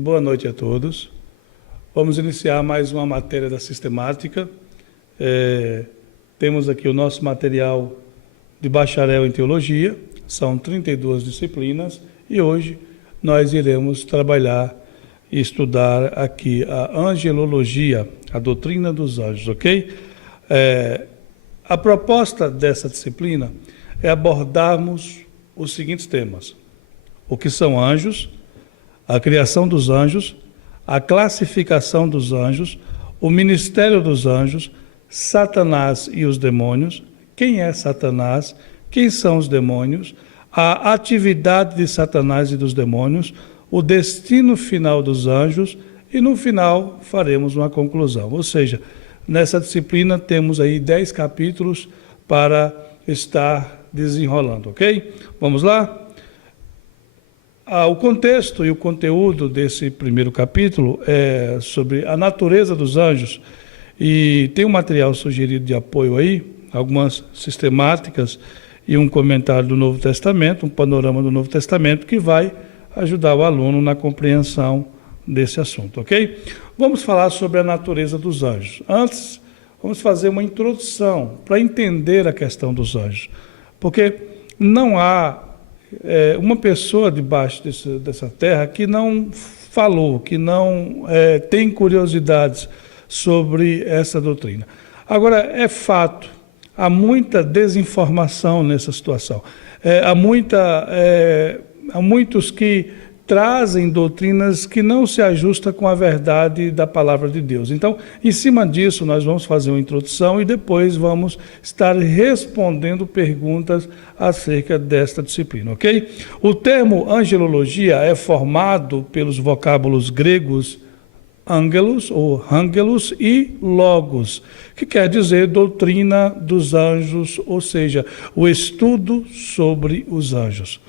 Boa noite a todos. Vamos iniciar mais uma matéria da sistemática. Temos aqui o nosso material de bacharel em teologia, são 32 disciplinas, e hoje nós iremos trabalhar e estudar aqui a angelologia, a doutrina dos anjos, ok? A proposta dessa disciplina é abordarmos os seguintes temas: o que são anjos, a criação dos anjos, a classificação dos anjos, o ministério dos anjos, Satanás e os demônios, quem é Satanás, quem são os demônios, a atividade de Satanás e dos demônios, o destino final dos anjos, e no final faremos uma conclusão. Ou seja, nessa disciplina temos aí 10 capítulos para estar desenrolando, ok? Vamos lá? O contexto e o conteúdo desse primeiro capítulo é sobre a natureza dos anjos, e tem um material sugerido de apoio aí, algumas sistemáticas e um comentário do Novo Testamento, um panorama do Novo Testamento, que vai ajudar o aluno na compreensão desse assunto, ok? Vamos falar sobre a natureza dos anjos. Antes, vamos fazer uma introdução para entender a questão dos anjos, porque não há uma pessoa debaixo dessa terra que não falou, que não tem curiosidades sobre essa doutrina. Agora, é fato, há muita desinformação nessa situação. Há muitos que trazem doutrinas que não se ajustam com a verdade da palavra de Deus. Então, em cima disso, nós vamos fazer uma introdução e depois vamos estar respondendo perguntas acerca desta disciplina, ok? O termo angelologia é formado pelos vocábulos gregos angelos ou angelos e logos, que quer dizer doutrina dos anjos, ou seja, o estudo sobre os anjos.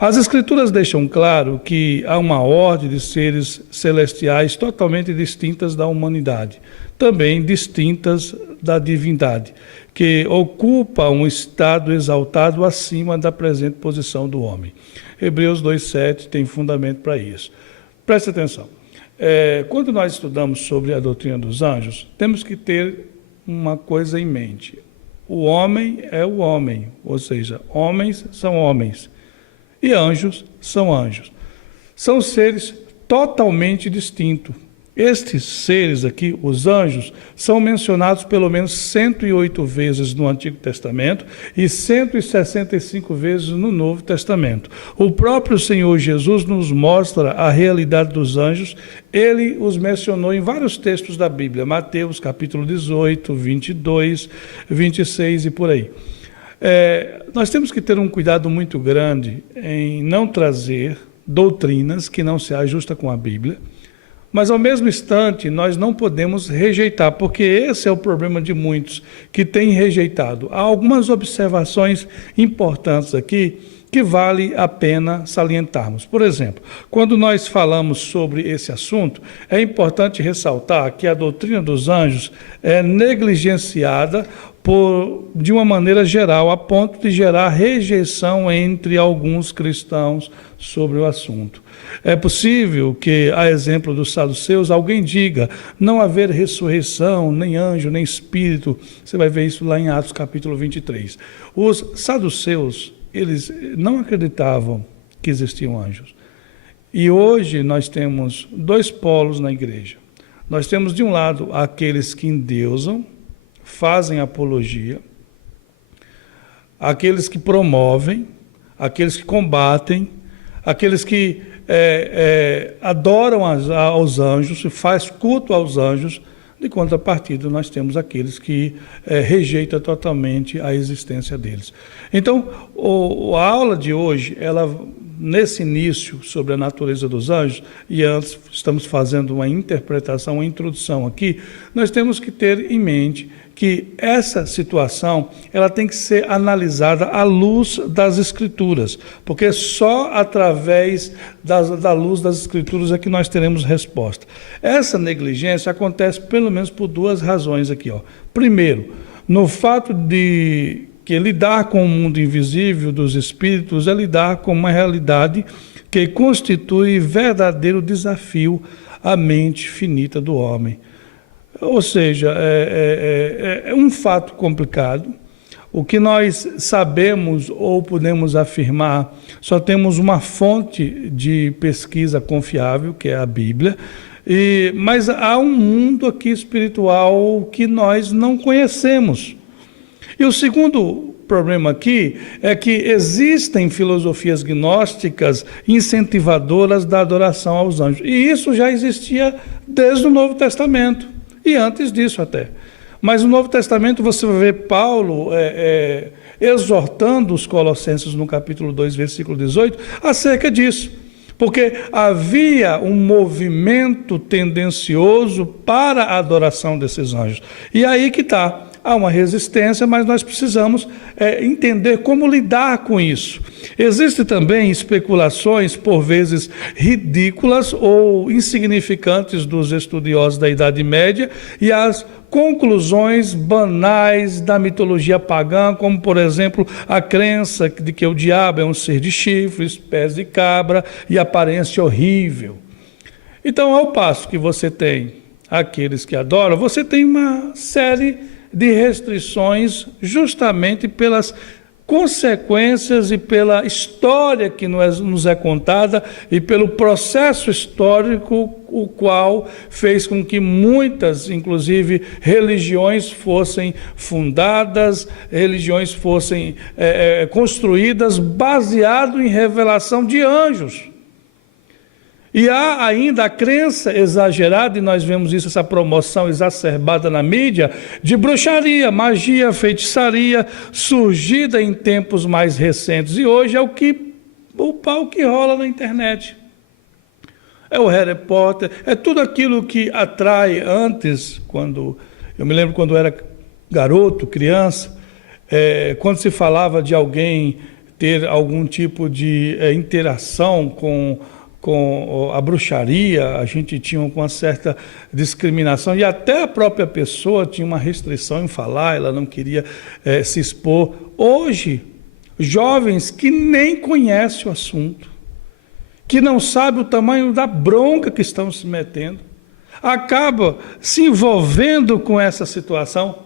As Escrituras deixam claro que há uma ordem de seres celestiais totalmente distintas da humanidade, também distintas da divindade, que ocupa um estado exaltado acima da presente posição do homem. Hebreus 2,7 tem fundamento para isso. Preste atenção. Quando nós estudamos sobre a doutrina dos anjos, temos que ter uma coisa em mente. O homem é o homem, ou seja, homens são homens. E anjos são anjos. São seres totalmente distintos. Estes seres aqui, os anjos, são mencionados pelo menos 108 vezes no Antigo Testamento e 165 vezes no Novo Testamento. O próprio Senhor Jesus nos mostra a realidade dos anjos. Ele os mencionou em vários textos da Bíblia, Mateus capítulo 18, 22, 26 e por aí. Nós temos que ter um cuidado muito grande em não trazer doutrinas que não se ajustam com a Bíblia, mas ao mesmo instante nós não podemos rejeitar, porque esse é o problema de muitos que têm rejeitado. Há algumas observações importantes aqui que vale a pena salientarmos. Por exemplo, quando nós falamos sobre esse assunto, é importante ressaltar que a doutrina dos anjos é negligenciada de uma maneira geral, a ponto de gerar rejeição entre alguns cristãos sobre o assunto. É possível que, a exemplo dos saduceus, alguém diga não haver ressurreição, nem anjo, nem espírito. Você vai ver isso lá em Atos capítulo 23. Os saduceus, eles não acreditavam que existiam anjos. E hoje nós temos dois polos na igreja. Nós temos, de um lado, aqueles que endeusam, fazem apologia, aqueles que promovem, aqueles que combatem, aqueles que adoram aos anjos, faz culto aos anjos. De contrapartida, nós temos aqueles que rejeitam totalmente a existência deles. Então, a aula de hoje, nesse início sobre a natureza dos anjos, e antes estamos fazendo uma interpretação, uma introdução aqui, nós temos que ter em mente que essa situação ela tem que ser analisada à luz das Escrituras, porque só através da luz das Escrituras é que nós teremos resposta. Essa negligência acontece pelo menos por duas razões aqui. Primeiro, no fato de que lidar com o mundo invisível dos espíritos é lidar com uma realidade que constitui verdadeiro desafio à mente finita do homem. Ou seja, é um fato complicado. O que nós sabemos ou podemos afirmar, só temos uma fonte de pesquisa confiável, que é a Bíblia, mas há um mundo aqui espiritual que nós não conhecemos. E o segundo problema aqui é que existem filosofias gnósticas incentivadoras da adoração aos anjos. E isso já existia desde o Novo Testamento, e antes disso até. Mas no Novo Testamento você vai ver Paulo exortando os colossenses no capítulo 2, versículo 18, acerca disso. Porque havia um movimento tendencioso para a adoração desses anjos. E aí que está. Há uma resistência, mas nós precisamos entender como lidar com isso. Existem também especulações, por vezes ridículas ou insignificantes dos estudiosos da Idade Média e as conclusões banais da mitologia pagã, como, por exemplo, a crença de que o diabo é um ser de chifres, pés de cabra e aparência horrível. Então, ao passo que você tem aqueles que adoram, você tem uma série de restrições justamente pelas consequências e pela história que nos é contada e pelo processo histórico o qual fez com que muitas, inclusive, religiões fossem fundadas, religiões fossem construídas baseado em revelação de anjos. E há ainda a crença exagerada, e nós vemos isso, essa promoção exacerbada na mídia, de bruxaria, magia, feitiçaria, surgida em tempos mais recentes. E hoje é o pau que rola na internet. É o Harry Potter, é tudo aquilo que atrai antes, eu me lembro quando eu era garoto, criança, quando se falava de alguém ter algum tipo de interação com a bruxaria, a gente tinha uma certa discriminação e até a própria pessoa tinha uma restrição em falar, ela não queria se expor. Hoje, jovens que nem conhecem o assunto, que não sabem o tamanho da bronca que estão se metendo, acabam se envolvendo com essa situação,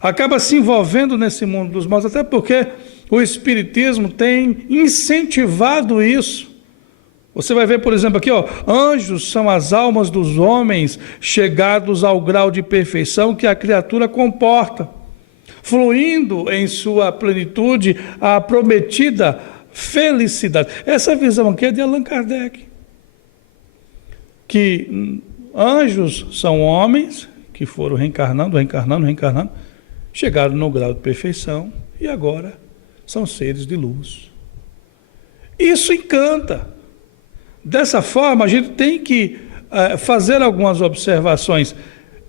acaba se envolvendo nesse mundo dos maus, até porque o Espiritismo tem incentivado isso. Você vai ver, por exemplo, aqui, anjos são as almas dos homens chegados ao grau de perfeição que a criatura comporta, fluindo em sua plenitude a prometida felicidade. Essa visão aqui é de Allan Kardec, que anjos são homens que foram reencarnando, chegaram no grau de perfeição e agora são seres de luz. Isso encanta. Dessa forma, a gente tem que fazer algumas observações.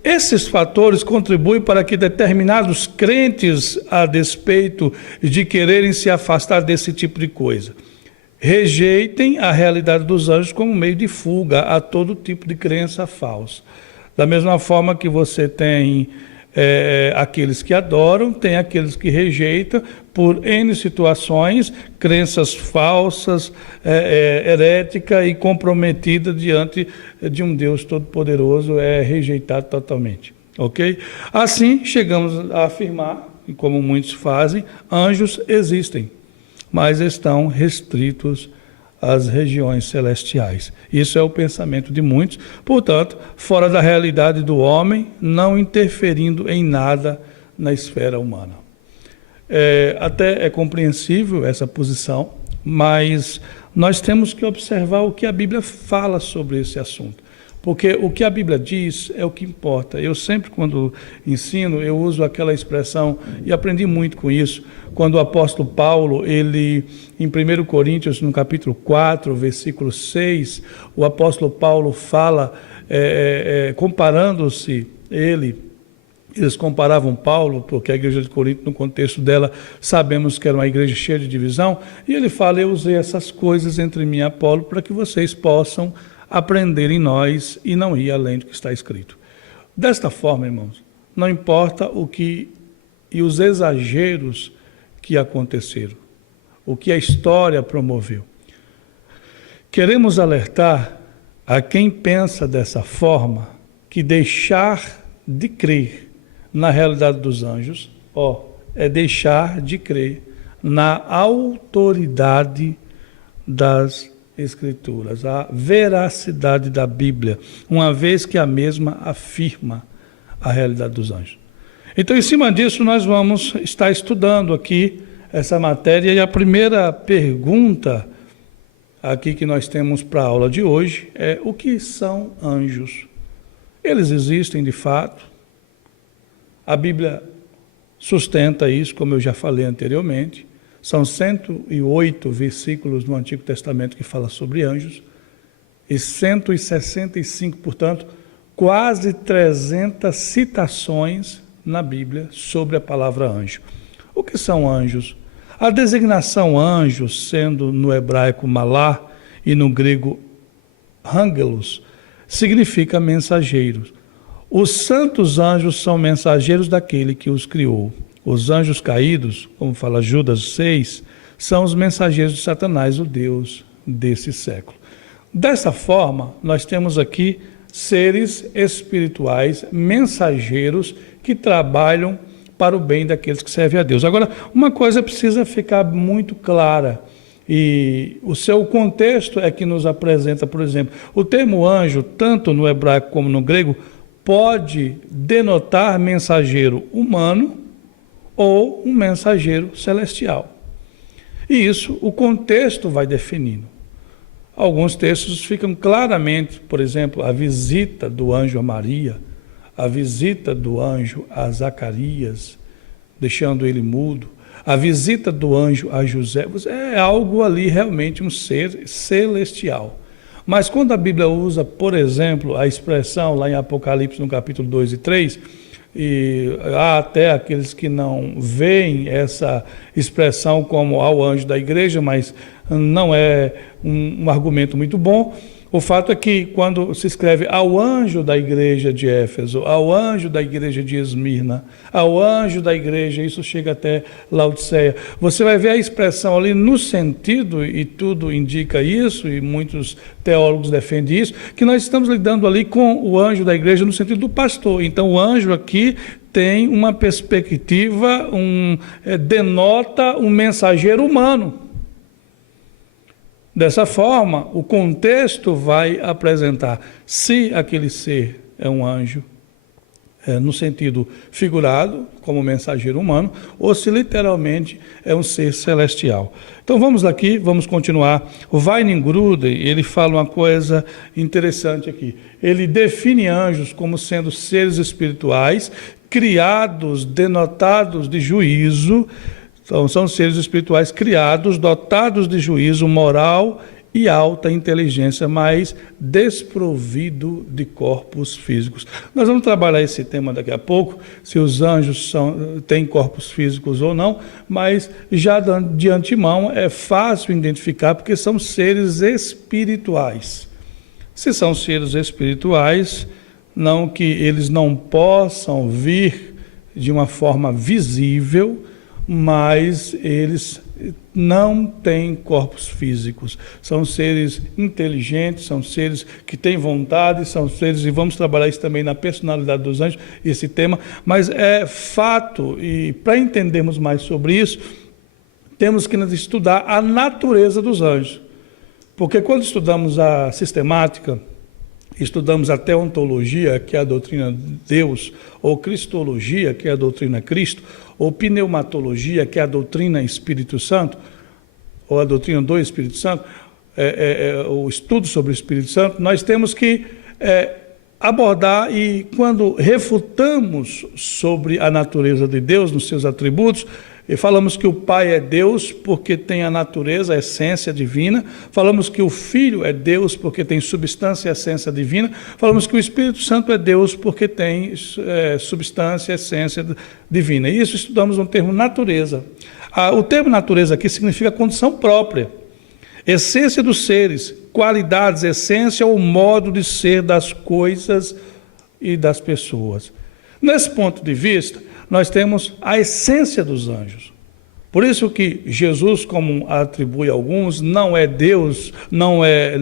Esses fatores contribuem para que determinados crentes, a despeito de quererem se afastar desse tipo de coisa, rejeitem a realidade dos anjos como meio de fuga a todo tipo de crença falsa. Da mesma forma que você tem aqueles que adoram, tem aqueles que rejeitam por N situações, crenças falsas, herética e comprometida diante de um Deus Todo-Poderoso, rejeitado totalmente. Ok? Assim, chegamos a afirmar, e como muitos fazem, anjos existem, mas estão restritos às regiões celestiais. Isso é o pensamento de muitos, portanto, fora da realidade do homem, não interferindo em nada na esfera humana. Até é compreensível essa posição, mas nós temos que observar o que a Bíblia fala sobre esse assunto. Porque o que a Bíblia diz é o que importa. Eu sempre, quando ensino, eu uso aquela expressão, e aprendi muito com isso, quando o apóstolo Paulo, ele, em 1 Coríntios, no capítulo 4, versículo 6, o apóstolo Paulo fala, comparando-se, eles comparavam Paulo, porque a igreja de Corinto, no contexto dela, sabemos que era uma igreja cheia de divisão, e ele fala, eu usei essas coisas entre mim e Apolo para que vocês possam aprender em nós e não ir além do que está escrito. Desta forma, irmãos, não importa o que e os exageros que aconteceram, o que a história promoveu. Queremos alertar a quem pensa dessa forma que deixar de crer na realidade dos anjos, é deixar de crer na autoridade das Escrituras, a veracidade da Bíblia, uma vez que a mesma afirma a realidade dos anjos. Então, em cima disso, nós vamos estar estudando aqui essa matéria, e a primeira pergunta aqui que nós temos para a aula de hoje é: o que são anjos? Eles existem de fato? A Bíblia sustenta isso, como eu já falei anteriormente. São 108 versículos no Antigo Testamento que fala sobre anjos, e 165, portanto, quase 300 citações na Bíblia sobre a palavra anjo. O que são anjos? A designação anjo, sendo no hebraico malá e no grego angelos, significa mensageiros. Os santos anjos são mensageiros daquele que os criou. Os anjos caídos, como fala Judas 6, são os mensageiros de Satanás, o Deus desse século. Dessa forma, nós temos aqui seres espirituais, mensageiros, que trabalham para o bem daqueles que servem a Deus. Agora, uma coisa precisa ficar muito clara, e o seu contexto é que nos apresenta, por exemplo, o termo anjo, tanto no hebraico como no grego, pode denotar mensageiro humano ou um mensageiro celestial. E isso, o contexto vai definindo. Alguns textos ficam claramente, por exemplo, a visita do anjo a Maria, a visita do anjo a Zacarias, deixando ele mudo, a visita do anjo a José, é algo ali realmente um ser celestial. Mas quando a Bíblia usa, por exemplo, a expressão lá em Apocalipse, no capítulo 2 e 3, e há até aqueles que não veem essa expressão como ao anjo da igreja, mas não é um argumento muito bom. O fato é que quando se escreve ao anjo da igreja de Éfeso, ao anjo da igreja de Esmirna, ao anjo da igreja, isso chega até Laodiceia, você vai ver a expressão ali no sentido, e tudo indica isso, e muitos teólogos defendem isso, que nós estamos lidando ali com o anjo da igreja no sentido do pastor. Então o anjo aqui tem uma perspectiva, denota um mensageiro humano. Dessa forma, o contexto vai apresentar se aquele ser é um anjo, no sentido figurado, como mensageiro humano, ou se literalmente é um ser celestial. Então vamos aqui, vamos continuar. O Weiningruden, ele fala uma coisa interessante aqui. Ele define anjos como sendo seres espirituais, criados, denotados de juízo. Então, são seres espirituais criados, dotados de juízo moral e alta inteligência, mas desprovido de corpos físicos. Nós vamos trabalhar esse tema daqui a pouco, se os anjos têm corpos físicos ou não, mas já de antemão é fácil identificar, porque são seres espirituais. Se são seres espirituais, não que eles não possam vir de uma forma visível, mas eles não têm corpos físicos. São seres inteligentes, são seres que têm vontade, são seres, e vamos trabalhar isso também na personalidade dos anjos, esse tema, mas é fato, e para entendermos mais sobre isso, temos que estudar a natureza dos anjos. Porque quando estudamos a sistemática, estudamos a teontologia, que é a doutrina de Deus, ou cristologia, que é a doutrina Cristo, ou pneumatologia, que é a doutrina Espírito Santo, ou a doutrina do Espírito Santo, o estudo sobre o Espírito Santo, nós temos que abordar, e quando refutamos sobre a natureza de Deus, nos seus atributos, e falamos que o Pai é Deus porque tem a natureza, a essência divina. Falamos que o Filho é Deus porque tem substância e essência divina. Falamos que o Espírito Santo é Deus porque tem substância e essência divina. E isso estudamos no termo natureza. O termo natureza aqui significa condição própria, essência dos seres, qualidades, essência ou modo de ser das coisas e das pessoas. Nesse ponto de vista, nós temos a essência dos anjos. Por isso que Jesus, como atribui a alguns, não é Deus, não é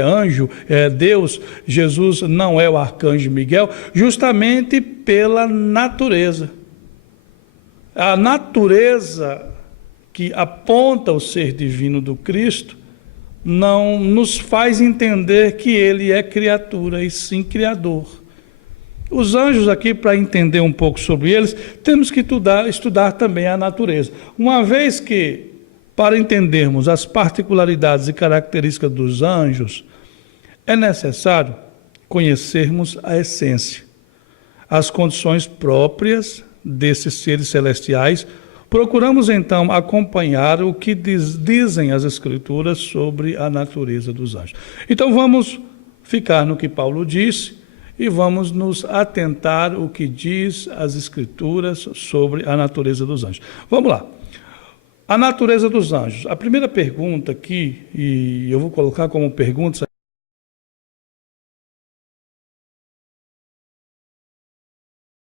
anjo, é Deus. Jesus não é o arcanjo Miguel, justamente pela natureza. A natureza que aponta o ser divino do Cristo não nos faz entender que ele é criatura e sim criador. Os anjos aqui, para entender um pouco sobre eles, temos que estudar também a natureza. Uma vez que, para entendermos as particularidades e características dos anjos, é necessário conhecermos a essência, as condições próprias desses seres celestiais. Procuramos, então, acompanhar o que dizem as Escrituras sobre a natureza dos anjos. Então, vamos ficar no que Paulo disse, e vamos nos atentar o que diz as Escrituras sobre a natureza dos anjos. Vamos lá. A natureza dos anjos. A primeira pergunta aqui, e eu vou colocar como pergunta,